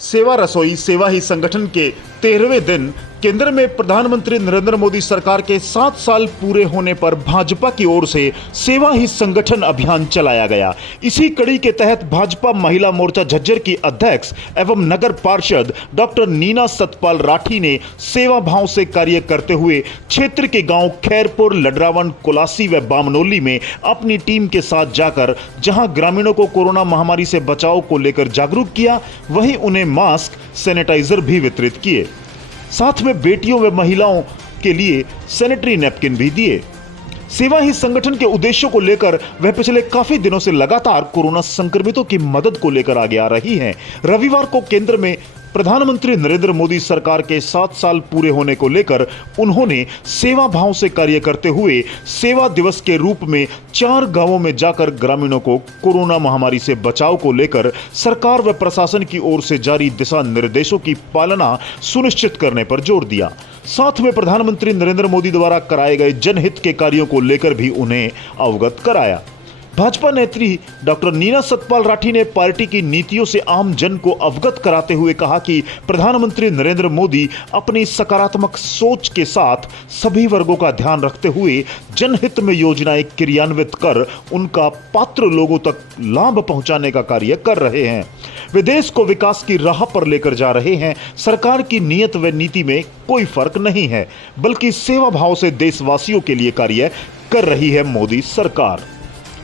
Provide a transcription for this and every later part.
सेवा रसोई सेवा ही संगठन के 13वें दिन केंद्र में प्रधानमंत्री नरेंद्र मोदी सरकार के 7 साल पूरे होने पर भाजपा की ओर से सेवा ही संगठन अभियान चलाया गया। इसी कड़ी के तहत भाजपा महिला मोर्चा झज्जर की अध्यक्ष एवं नगर पार्षद डॉक्टर नीना सतपाल राठी ने सेवा भाव से कार्य करते हुए क्षेत्र के गांव खैरपुर, लडरावन, कोलासी व बामनोली में अपनी टीम के साथ जाकर जहां ग्रामीणों को कोरोना महामारी से बचाव को लेकर जागरूक किया, वहीं उन्हें मास्क, सैनिटाइजर भी वितरित किए। साथ में बेटियों व महिलाओं के लिए सैनिटरी नैपकिन भी दिए। सेवा ही संगठन के उद्देश्यों को लेकर वह पिछले काफी दिनों से लगातार कोरोना संक्रमितों की मदद को लेकर आगे आ रही हैं। रविवार को केंद्र में प्रधानमंत्री नरेंद्र मोदी सरकार के 7 साल पूरे होने को लेकर उन्होंने सेवा भाव से कार्य करते हुए सेवा दिवस के रूप में 4 गांवों में जाकर ग्रामीणों को कोरोना महामारी से बचाव को लेकर सरकार व प्रशासन की ओर से जारी दिशा निर्देशों की पालना सुनिश्चित करने पर जोर दिया। साथ में प्रधानमंत्री नरेंद्र मोदी द्वारा कराए गए जनहित के कार्यों को लेकर भी उन्हें अवगत कराया। भाजपा नेत्री डॉक्टर नीना सतपाल राठी ने पार्टी की नीतियों से आम जन को अवगत कराते हुए कहा कि प्रधानमंत्री नरेंद्र मोदी अपनी सकारात्मक सोच के साथ सभी वर्गों का ध्यान रखते हुए जनहित में योजनाएं क्रियान्वित कर उनका पात्र लोगों तक लाभ पहुंचाने का कार्य कर रहे हैं। वे देश को विकास की राह पर लेकर जा रहे हैं। सरकार की नीयत व नीति में कोई फर्क नहीं है, बल्कि सेवा भाव से देशवासियों के लिए कार्य कर रही है मोदी सरकार।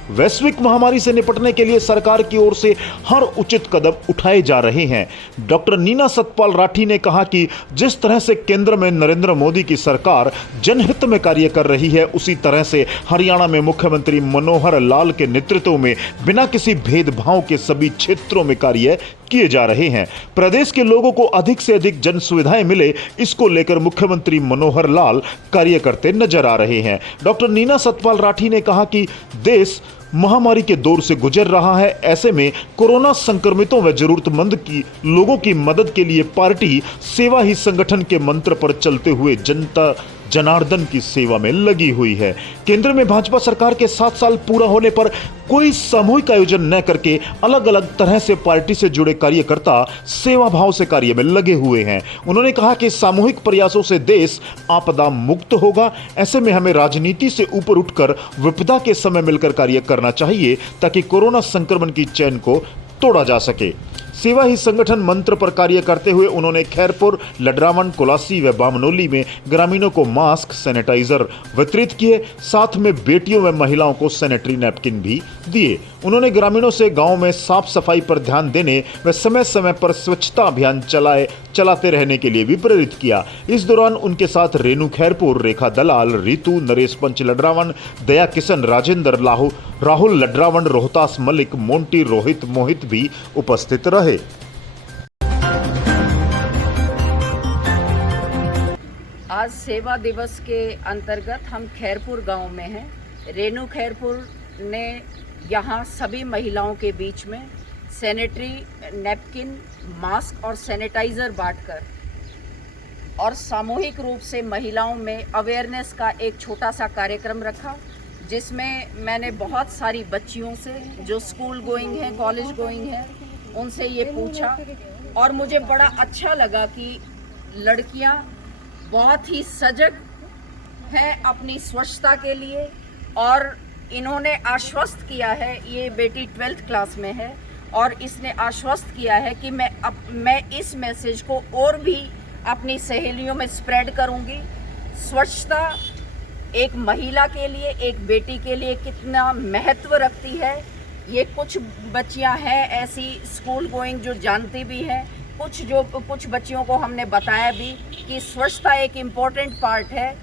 वैश्विक महामारी से निपटने के लिए सरकार की ओर से हर उचित कदम उठाए जा रहे हैं। डॉक्टर नीना सतपाल राठी ने कहा कि जिस तरह से केंद्र में नरेंद्र मोदी की सरकार जनहित में कार्य कर रही है, उसी तरह से हरियाणा में मुख्यमंत्री मनोहर लाल के नेतृत्व में बिना किसी भेदभाव के सभी क्षेत्रों में कार्य किए जा रहे हैं। प्रदेश के लोगों को अधिक से अधिक जन सुविधाएं मिले, इसको लेकर मुख्यमंत्री मनोहर लाल कार्य करते नजर आ रहे हैं। डॉक्टर नीना सतपाल राठी ने कहा कि देश महामारी के दौर से गुजर रहा है। ऐसे में कोरोना संक्रमितों व जरूरतमंद की लोगों की मदद के लिए पार्टी सेवा ही संगठन के मंत्र पर चलते हुए जनता जनार्दन की सेवा में लगी हुई है। केंद्र में भाजपा सरकार के 7 साल पूरा होने पर कोई सामूहिक आयोजन न करके अलग अलग तरह से पार्टी से जुड़े कार्यकर्ता सेवा भाव से कार्य में लगे हुए हैं। उन्होंने कहा कि सामूहिक प्रयासों से देश आपदा मुक्त होगा। ऐसे में हमें राजनीति से ऊपर उठकर विपदा के समय मिलकर कार्य करना चाहिए, ताकि कोरोना संक्रमण की चैन को तोड़ा जा सके। सेवा ही संगठन मंत्र पर कार्य करते हुए उन्होंने खैरपुर, लडरावन, कोलासी व बामनोली में ग्रामीणों को मास्क, सैनिटाइजर वितरित किए। साथ में बेटियों व महिलाओं को सैनिटरी नैपकिन भी दिए। उन्होंने ग्रामीणों से गांव में साफ सफाई पर ध्यान देने व समय समय पर स्वच्छता अभियान चलाते रहने के लिए भी प्रेरित किया। इस दौरान उनके साथ रेणु खैरपुर, रेखा दलाल, रितु, नरेश पंच लडरावन, दया किशन, राजेंद्र, राहुल लडरावन, रोहतास मलिक, मोंटी, रोहित, मोहित भी उपस्थित रहे। आज सेवा दिवस के अंतर्गत हम खैरपुर गांव में हैं। रेणु खैरपुर ने यहाँ सभी महिलाओं के बीच में सैनिटरी नैपकिन, मास्क और सैनिटाइज़र बांटकर और सामूहिक रूप से महिलाओं में अवेयरनेस का एक छोटा सा कार्यक्रम रखा, जिसमें मैंने बहुत सारी बच्चियों से जो स्कूल गोइंग हैं, कॉलेज गोइंग हैं, उनसे ये पूछा और मुझे बड़ा अच्छा लगा कि लड़कियां बहुत ही सजग हैं अपनी स्वच्छता के लिए। और इन्होंने आश्वस्त किया है, ये बेटी 12th क्लास में है और इसने आश्वस्त किया है कि मैं इस मैसेज को और भी अपनी सहेलियों में स्प्रेड करूंगी। स्वच्छता एक महिला के लिए, एक बेटी के लिए कितना महत्व रखती है, ये कुछ बच्चियां हैं ऐसी स्कूल गोइंग जो जानती भी हैं, कुछ बच्चियों को हमने बताया भी कि स्वच्छता एक इम्पोर्टेंट पार्ट है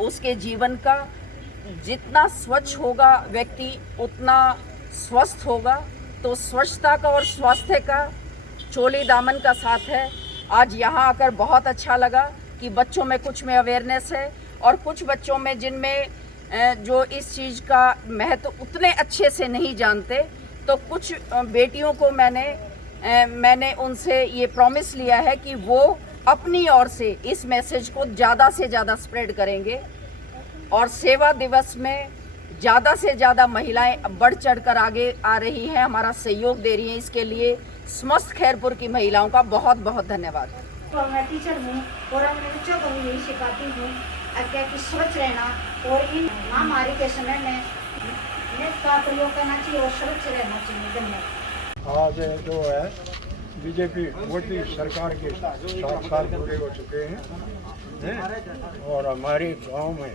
उसके जीवन का। जितना स्वच्छ होगा व्यक्ति उतना स्वस्थ होगा। तो स्वच्छता का और स्वास्थ्य का चोली दामन का साथ है। आज यहाँ आकर बहुत अच्छा लगा कि बच्चों में कुछ में अवेयरनेस है और कुछ बच्चों में जिनमें जो इस चीज़ का महत्व उतने अच्छे से नहीं जानते, तो कुछ बेटियों को मैंने उनसे ये प्रॉमिस लिया है कि वो अपनी ओर से इस मैसेज को ज़्यादा से ज़्यादा स्प्रेड करेंगे और सेवा दिवस में ज़्यादा से ज़्यादा महिलाएं बढ़ चढ़कर आगे आ रही हैं, हमारा सहयोग दे रही हैं। इसके लिए समस्त खैरपुर की महिलाओं का बहुत बहुत धन्यवाद। तो मैं टीचर हूँ और अपने बच्चों को भी यही सिखाती हूँ क्या कि स्वच्छ रहना और इन महामारी के समय में नेट का प्रयोग करना चाहिए और स्वच्छ रहना चाहिए। धन्यवाद। आज जो है बीजेपी मोदी सरकार के 7 साल पूरे हो चुके हैं और हमारे गांव में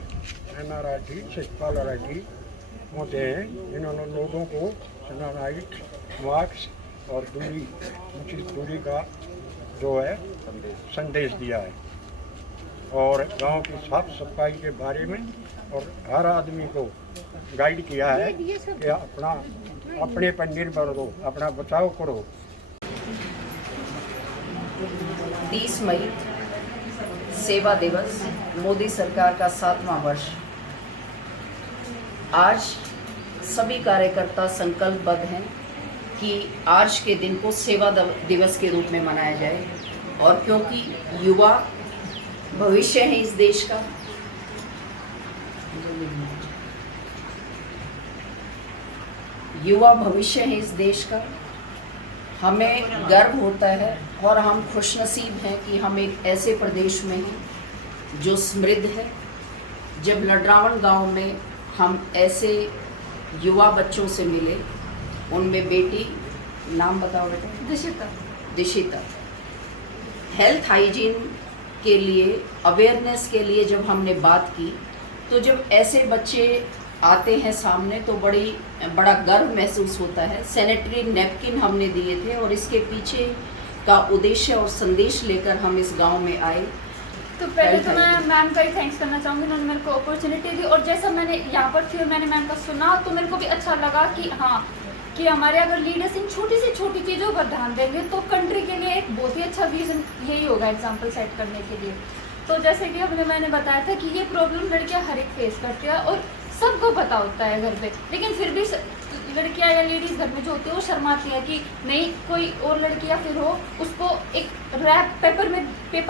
NRIT शिषपाल राठी होते हैं। इन्होंने लोगों को सैनिटाइज मास्क और उचित दूरी का जो है संदेश दिया है और गांव की साफ सफाई के बारे में और हर आदमी को गाइड किया है कि अपने पर निर्भर हो, अपना बचाव करो। 30 मई सेवा दिवस, मोदी सरकार का 7वां वर्ष। आज सभी कार्यकर्ता संकल्पबद्ध हैं कि आज के दिन को सेवा दिवस के रूप में मनाया जाए और क्योंकि युवा भविष्य है इस देश का, युवा भविष्य है इस देश का, हमें गर्व होता है और हम खुशनसीब हैं कि हम एक ऐसे प्रदेश में हैं जो समृद्ध है। जब लडरावन गांव में हम ऐसे युवा बच्चों से मिले, उनमें बेटी, नाम बताओ बेटा, दिशिता, हेल्थ हाइजीन के लिए, अवेयरनेस के लिए जब हमने बात की, तो जब ऐसे बच्चे आते हैं सामने तो बड़ा गर्व महसूस होता है। सैनिटरी नैपकिन हमने दिए थे और इसके पीछे का उद्देश्य और संदेश लेकर हम इस गांव में आए। तो पहले तो मैं मैम का ही थैंक्स करना चाहूँगी, उन्होंने मेरे को अपॉर्चुनिटी दी और जैसा मैंने यहाँ पर थी और मैंने मैम का सुना तो मेरे को भी अच्छा लगा कि हाँ, कि हमारे अगर लीडर्स इन छोटी से छोटी चीज़ों पर ध्यान देंगे तो कंट्री के लिए एक बहुत ही अच्छा विजन यही होगा एग्जाम्पल सेट करने के लिए। तो जैसे कि अभी मैंने बताया था कि ये प्रॉब्लम लड़कियाँ हर एक फेस करती है और सबको पता होता है घर पे, लेकिन फिर भी लड़कियां या लेडीज़ घर में जो होती है वो शर्माती है कि नहीं कोई और लड़की या फिर हो उसको एक रैप पेपर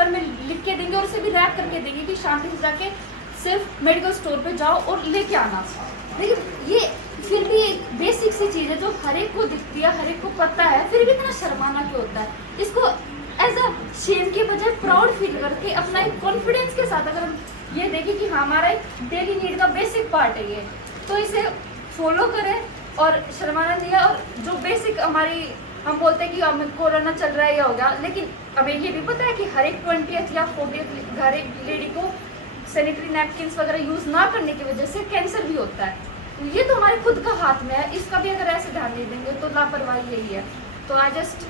में लिख के देंगे और उसे भी रैप करके देंगे कि शांति से जाके सिर्फ मेडिकल स्टोर पे जाओ और लेके आना। लेकिन ये फिर भी एक बेसिक सी चीज़ है जो हर एक को दिखती है, हर एक को पता है, फिर भी इतना शर्माना क्यों होता है। इसको एज अ शेम के बजाय प्राउड फील करके अपना एक कॉन्फिडेंस के साथ अगर हम ये देखें कि हमारा एक डेली नीड का बेसिक पार्ट है ये, तो इसे फॉलो करें और शर्माना नहीं है। और जो बेसिक हमारी हम बोलते हैं कि हमें कोरोना चल रहा है या होगा, लेकिन हमें ये भी पता है कि हर एक 20th या 40th हर एक लेडी को सैनिटरी नैपकिन्स वगैरह यूज़ ना करने की वजह से कैंसर भी होता है। तो ये तो हमारे खुद का हाथ में है, इसका भी अगर ऐसे ध्यान नहीं देंगे तो लापरवाही यही है। तो I just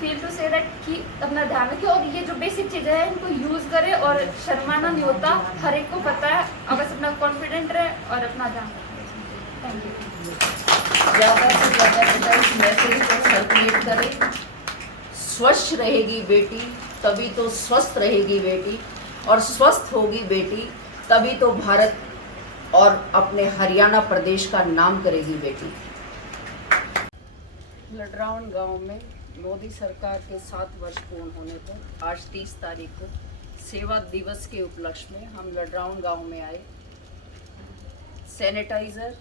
feel to say that कि अपना ध्यान रखें और ये जो बेसिक चीज़ें हैं इनको यूज़ करें और शर्माना नहीं होता, हर एक को पता है। अब बस अपना कॉन्फिडेंट रहे और अपना ध्यान रखें। Thank you. ज़्यादा से ज़्यादा इस मैसेज को सर्कुलेट करें। स्वच्छ रहेगी बेटी तभी तो स्वस्थ रहेगी बेटी, और स्वस्थ होगी बेटी तभी तो भारत और अपने हरियाणा प्रदेश का नाम करेगी बेटी। लडरावन गांव में मोदी सरकार के 7 वर्ष पूर्ण होने पर आज 30 तारीख को सेवा दिवस के उपलक्ष्य में हम लडरावन गांव में आए, सैनिटाइज़र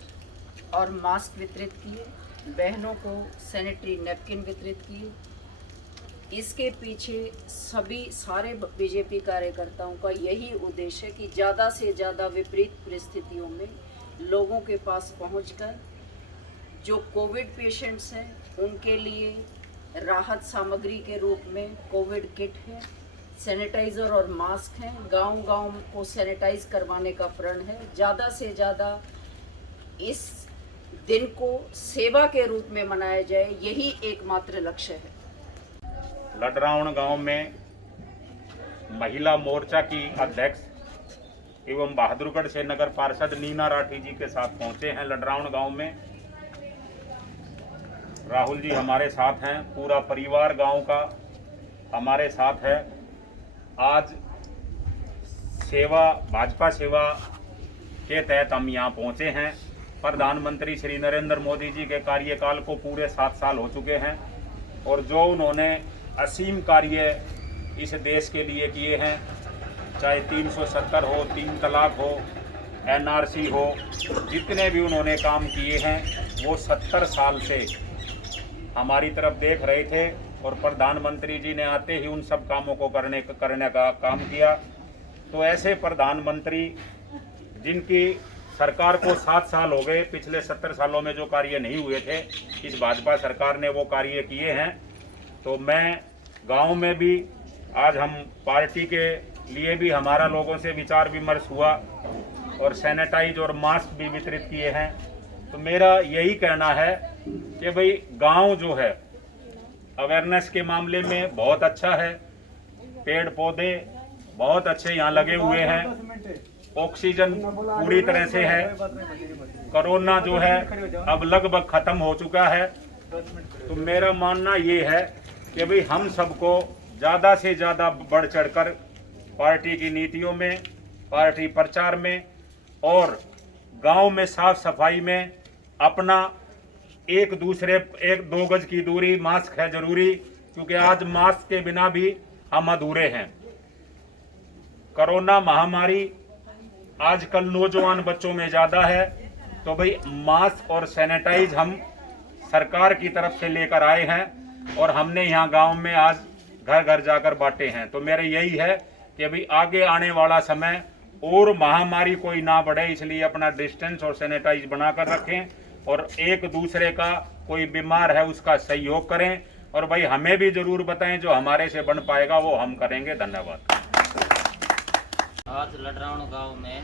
और मास्क वितरित किए, बहनों को सैनिटरी नैपकिन वितरित किए। इसके पीछे सारे बीजेपी कार्यकर्ताओं का यही उद्देश्य है कि ज़्यादा से ज़्यादा विपरीत परिस्थितियों में लोगों के पास पहुंचकर जो कोविड पेशेंट्स हैं उनके लिए राहत सामग्री के रूप में कोविड किट है, सैनिटाइज़र और मास्क हैं। गांव-गांव को सैनिटाइज करवाने का प्रण है। ज़्यादा से ज़्यादा इस दिन को सेवा के रूप में मनाया जाए, यही एकमात्र लक्ष्य है। लडरावन गांव में महिला मोर्चा की अध्यक्ष एवं बहादुरगढ़ से नगर पार्षद नीना राठी जी के साथ पहुंचे हैं लडरावन गांव में। राहुल जी हमारे साथ हैं, पूरा परिवार गांव का हमारे साथ है। आज भाजपा सेवा के तहत हम यहाँ पहुँचे हैं। प्रधानमंत्री श्री नरेंद्र मोदी जी के कार्यकाल को पूरे 7 साल हो चुके हैं और जो उन्होंने असीम कार्य इस देश के लिए किए हैं, चाहे 370 हो, 3 तलाक हो, NRC हो, जितने भी उन्होंने काम किए हैं वो 70 साल से हमारी तरफ देख रहे थे और प्रधानमंत्री जी ने आते ही उन सब कामों को करने का काम किया। तो ऐसे प्रधानमंत्री जिनकी सरकार को 7 साल हो गए, पिछले 70 सालों में जो कार्य नहीं हुए थे इस भाजपा सरकार ने वो कार्य किए हैं। तो मैं गांव में भी आज हम पार्टी के लिए भी हमारा लोगों से विचार विमर्श हुआ और सैनिटाइज और मास्क भी वितरित किए हैं। तो मेरा यही कहना है कि भाई गांव जो है अवेयरनेस के मामले में बहुत अच्छा है, पेड़ पौधे बहुत अच्छे यहाँ लगे हुए हैं, ऑक्सीजन पूरी तरह से है, कोरोना जो है अब लगभग खत्म हो चुका है। तो मेरा मानना ये है कि भाई हम सबको ज़्यादा से ज़्यादा बढ़ चढ़कर पार्टी की नीतियों में, पार्टी प्रचार में और गांव में साफ सफाई में अपना एक 2 गज की दूरी, मास्क है जरूरी, क्योंकि आज मास्क के बिना भी हम अधूरे हैं। कोरोना महामारी आजकल नौजवान बच्चों में ज़्यादा है, तो भाई मास्क और सैनिटाइज हम सरकार की तरफ से लेकर आए हैं और हमने यहाँ गांव में आज घर घर जाकर बांटे हैं। तो मेरा यही है कि भाई आगे आने वाला समय और महामारी कोई ना बढ़े, इसलिए अपना डिस्टेंस और सैनिटाइज बनाकर रखें और एक दूसरे का कोई बीमार है उसका सहयोग करें और भाई हमें भी जरूर बताएं, जो हमारे से बन पाएगा वो हम करेंगे। धन्यवाद। आज लडरावण गांव में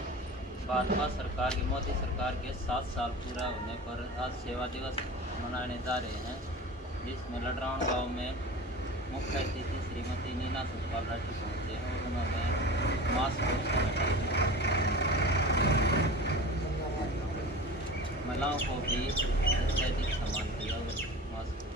भाजपा सरकार की, मोदी सरकार के 7 साल पूरा होने पर आज सेवा दिवस मनाने जा रहे हैं, जिसमें लडरावण गांव में मुख्य अतिथि श्रीमती नीना सतपाल राठी पहुँचे और उन्होंने मास्क और सैनिटाइजर महिलाओं को भी अत्यधिक सम्मान किया और मास्क